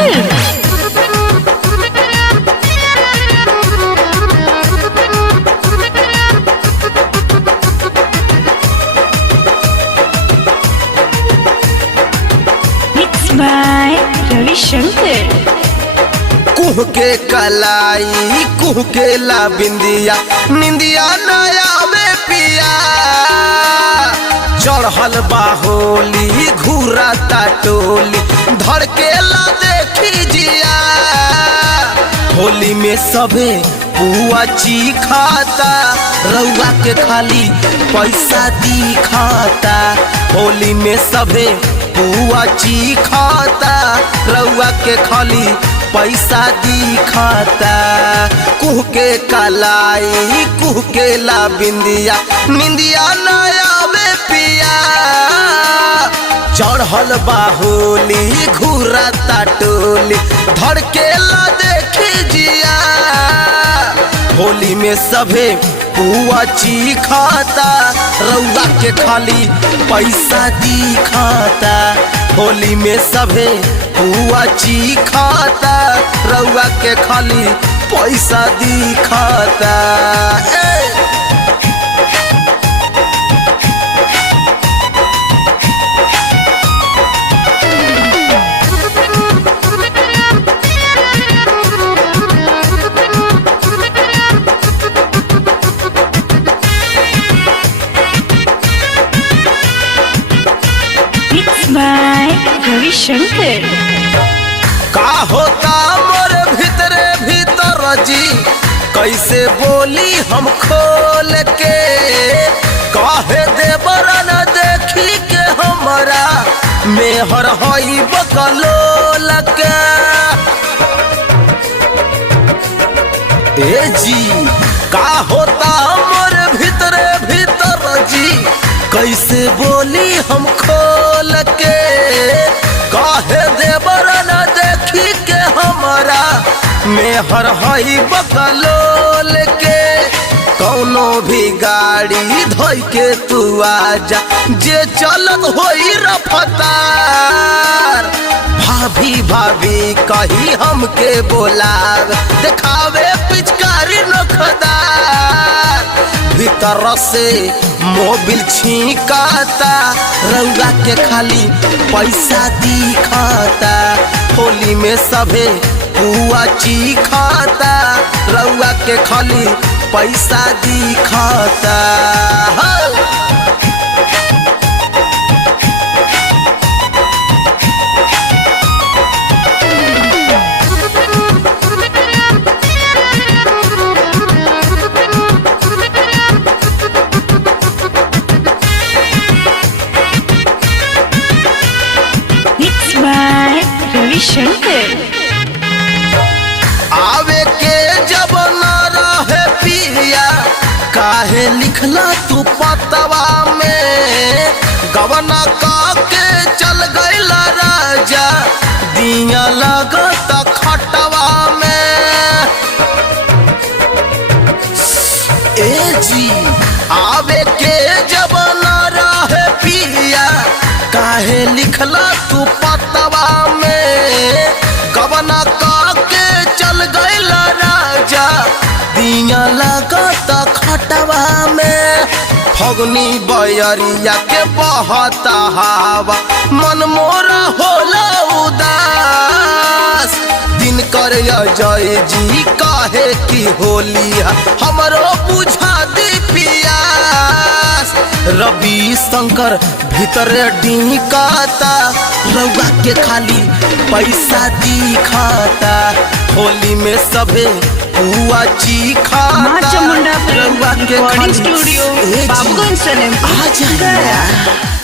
Film। Mixed by Ravi Shankar। कुह के कलाई कुह के ला बिंदिया निंदिया नया वे पिया चढ़ल बाहोली घूरा टोली धड़के ला देखी जिया होली में सबे पुआ खाता रउआ के खाली पैसा दिखाता होली में सबे पुआ खाता रउआ के खाली पैसा दिखाता कुह के कलाई कुह के ला बिंदिया निंदिया नया वे पिया चढ़ल बाहोली घूरा टोली धड़के ला देखी जिया होली में सभे पुआ खाता रउआ के खाली पैसा दिखाता होली में सभे पुआ खाता रउआ के खाली पैसा दिखाता Mixed by Ravi Shankar। का होता मोर भीतरे भीतर जी कैसे बोली हम खोल के काहे देवर न देखी के हमरा मेहर हई बकलोल के ए जी का होता मोर भीतरे भीतर जी कैसे बोली हम खोल के काहे देवर न देखी के हमरा मेहर हई बकलोल के कौनो भी गाड़ी धोई के तू आजा जे चलत होई रफ्तार भाभी भाभी कही हमके बोलाव देखावे पिचकारी नखदार भीतर से मोबिल छीकाता रउआ के खाली पैसा दिखाता होली में सभे पुआ खाता रउआ के खाली पैसा दिखाता Mixed by Ravi Shankar। आवे के जब न रहे पिया काहे लिखला तू पतवा में गवना का के चल गईला राजा दिया लगत खटवा में ए जी आवे के जब न रहे पिया काहे लिखला तू पतवा में गवना का के चल गईला राजा दिया लगत खटवा में फगनी बयरिया के बहता हवा मन मोरा होला उदास दिन कर जय जी काहे की होली हमरो बुझा दी पियास रवि शंकर भीतर ढीकाता रउआ के खाली पैसा दिखाता होली में सभे पुआ खाता माँ चामुंडा रउआ के रिकॉर्डिंग खाली स्टूडियो बाबूगंज से आ जाए।